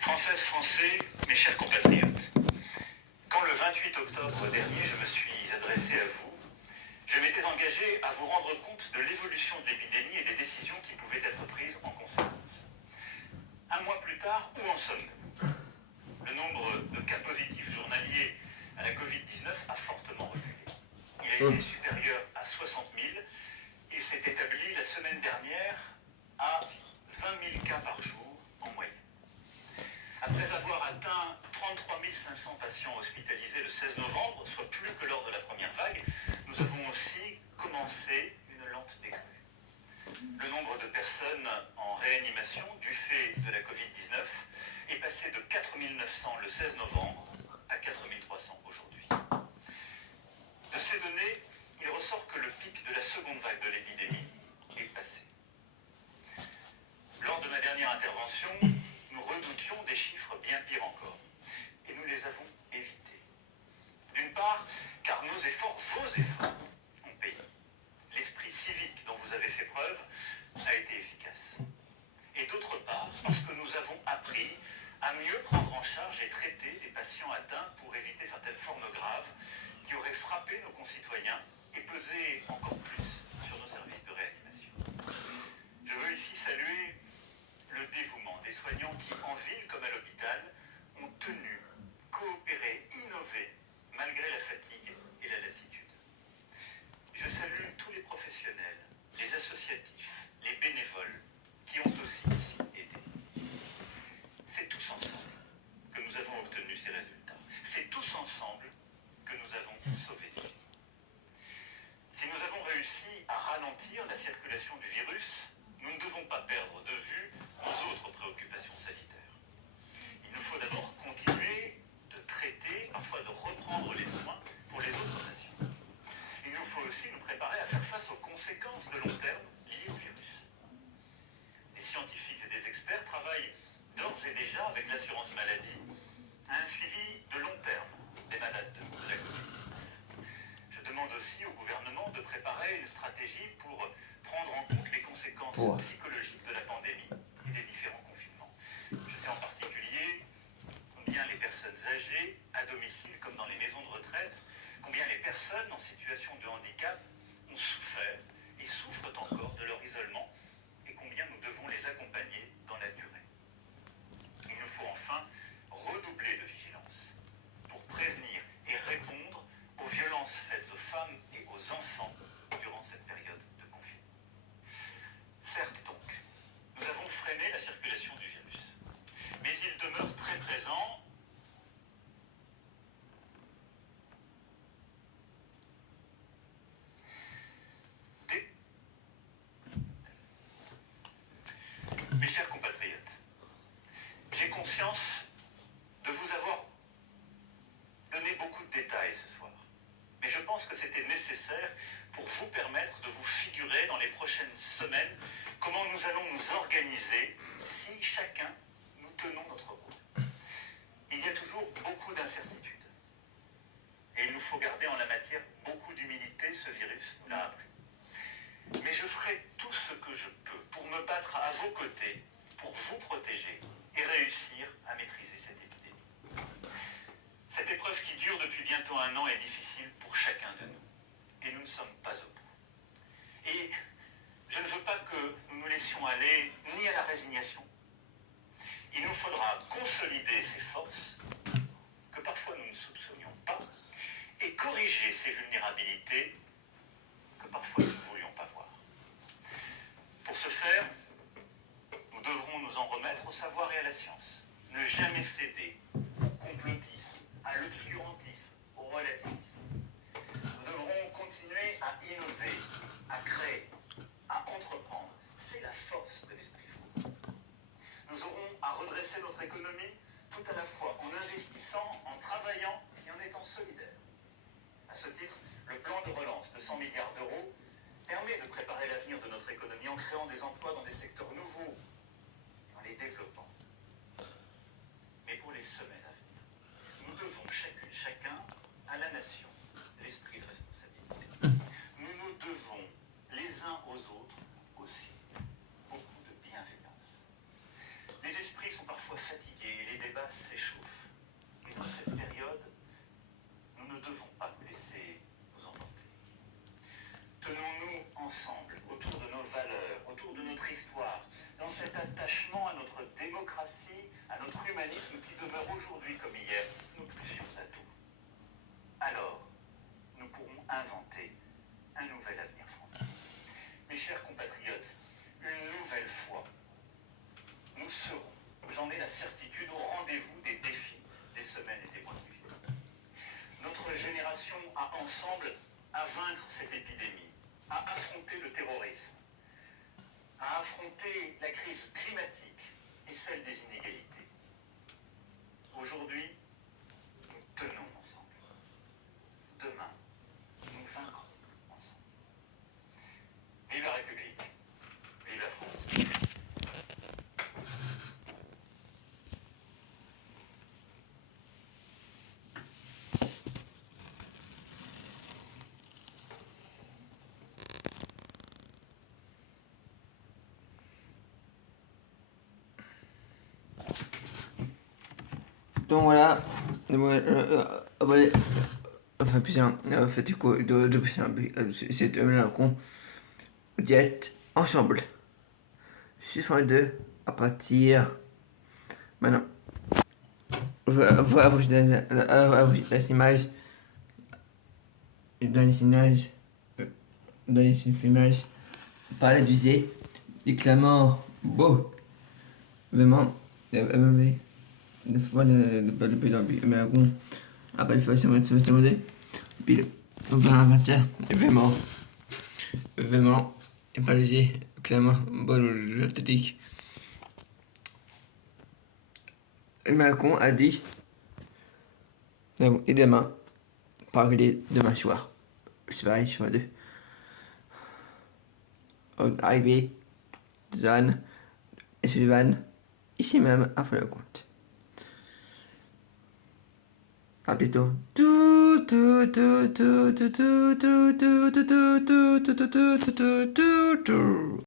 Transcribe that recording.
Françaises, Français, mes chers compatriotes, quand le 28 octobre dernier je me suis adressé à vous, je m'étais engagé à vous rendre compte de l'évolution de l'épidémie et des décisions qui pouvaient être prises en conséquence. Un mois plus tard, où en sommes-nous? Le nombre de cas positifs journaliers à la Covid-19 a fortement reculé. Il a été supérieur à 60 000. Il s'est établi la semaine dernière à 20 000 cas par jour en moyenne. Après avoir atteint 33 500 patients hospitalisés le 16 novembre, soit plus que lors de la première vague, nous avons aussi commencé une lente décrue. Le nombre de personnes en réanimation du fait de la Covid-19 est passé de 4 900 le 16 novembre à 4 300 aujourd'hui. De ces données, il ressort que le pic de la seconde vague de l'épidémie est passé. Lors de ma dernière intervention, nous redoutions des chiffres bien pires encore. Et nous les avons évités. D'une part, car nos efforts, vos efforts, ont payé. L'esprit civique dont vous avez fait preuve a été efficace. Et d'autre part, parce que nous avons appris à mieux prendre en charge et traiter les patients atteints pour éviter certaines formes graves qui auraient frappé nos concitoyens et pesé encore plus sur nos services de réanimation. Je veux ici saluer le dévouement des soignants qui, en ville comme à l'hôpital, ont tenu, coopéré, innové, malgré la fatigue et la lassitude. Je salue tous les professionnels, les associatifs, les bénévoles, qui ont aussi ici aidé. C'est tous ensemble que nous avons obtenu ces résultats. C'est tous ensemble que nous avons sauvé des vies. Si nous avons réussi à ralentir la circulation du virus, nous ne devons pas perdre de vue nos autres préoccupations sanitaires. Il nous faut d'abord continuer de traiter, parfois de reprendre les soins pour les autres patients. Il nous faut aussi nous préparer à faire face aux conséquences de long terme liées au virus. Des scientifiques et des experts travaillent d'ores et déjà avec l'assurance maladie à un suivi de long terme des malades de la Covid-19. Je demande aussi au gouvernement de préparer une stratégie pour prendre en compte les conséquences psychologiques de la pandémie et des différents confinements. Je sais en particulier combien les personnes âgées, à domicile comme dans les maisons de retraite, combien les personnes en situation de handicap ont souffert et souffrent encore de leur isolement et combien nous devons les accompagner dans la durée. Il nous faut enfin redoubler de vigilance pour prévenir et répondre aux violences faites aux femmes et aux enfants durant cette période de confinement. Certes donc, nous avons freiné la circulation du virus, mais il demeure très présent. Mes chers compatriotes, j'ai conscience de vous avoir donné beaucoup de détails ce soir, mais je pense que c'était nécessaire pour vous permettre de vous figurer dans les prochaines semaines comment nous allons nous organiser si chacun nous tenons notre rôle. Il y a toujours beaucoup d'incertitudes et il nous faut garder en la matière beaucoup d'humilité, ce virus nous l'a appris. Mais je ferai tout ce que je peux pour me battre à vos côtés, pour vous protéger et réussir à maîtriser cette épidémie. Cette épreuve qui dure depuis bientôt 1 an est difficile pour chacun de nous. Et nous ne sommes pas au bout. Et je ne veux pas que nous nous laissions aller ni à la résignation. Il nous faudra consolider ces forces que parfois nous ne soupçonnions pas et corriger ces vulnérabilités que parfois nous ne voulions pas voir. Pour ce faire, nous devrons nous en remettre au savoir et à la science. Ne jamais céder au complotisme, à l'obscurantisme, au relativisme. Nous devrons continuer à innover, à créer, à entreprendre. C'est la force de l'esprit français. Nous aurons à redresser notre économie tout à la fois en investissant, en travaillant et en étant solidaires. À ce titre, le plan de relance de 100 milliards d'euros permet de préparer l'avenir de notre économie en créant des emplois dans des secteurs nouveaux et en les développant. Mais pour les semaines à venir, nous devons chacun à la nation l'esprit de responsabilité. Nous nous certitude au rendez-vous des défis des semaines et des mois qui viennent. Notre génération a ensemble à vaincre cette épidémie, à affronter le terrorisme, à affronter la crise climatique et celle des inégalités. Aujourd'hui, nous tenons ensemble. Demain, nous vaincrons ensemble. Vive la République, vive la France. Donc voilà, voilà, enfin putain, fait du coup, de putain, c'est de la con, diète ensemble. Chiffre 2 à partir maintenant. Voilà, vous les images, dans les images, dans les images, par la visée, déclamant beau, vraiment, une fois le pédale, mais à con, après le fois, ça va être demandé. Puis, on va inventer, vraiment, et pas léger, clairement, bon, l'esthétique. Et Macron a dit, et demain, parler demain soir. C'est pareil sur deux. Arrivé, Zan et Sullivan, ici même à Fond-le-Comte. À bientôt.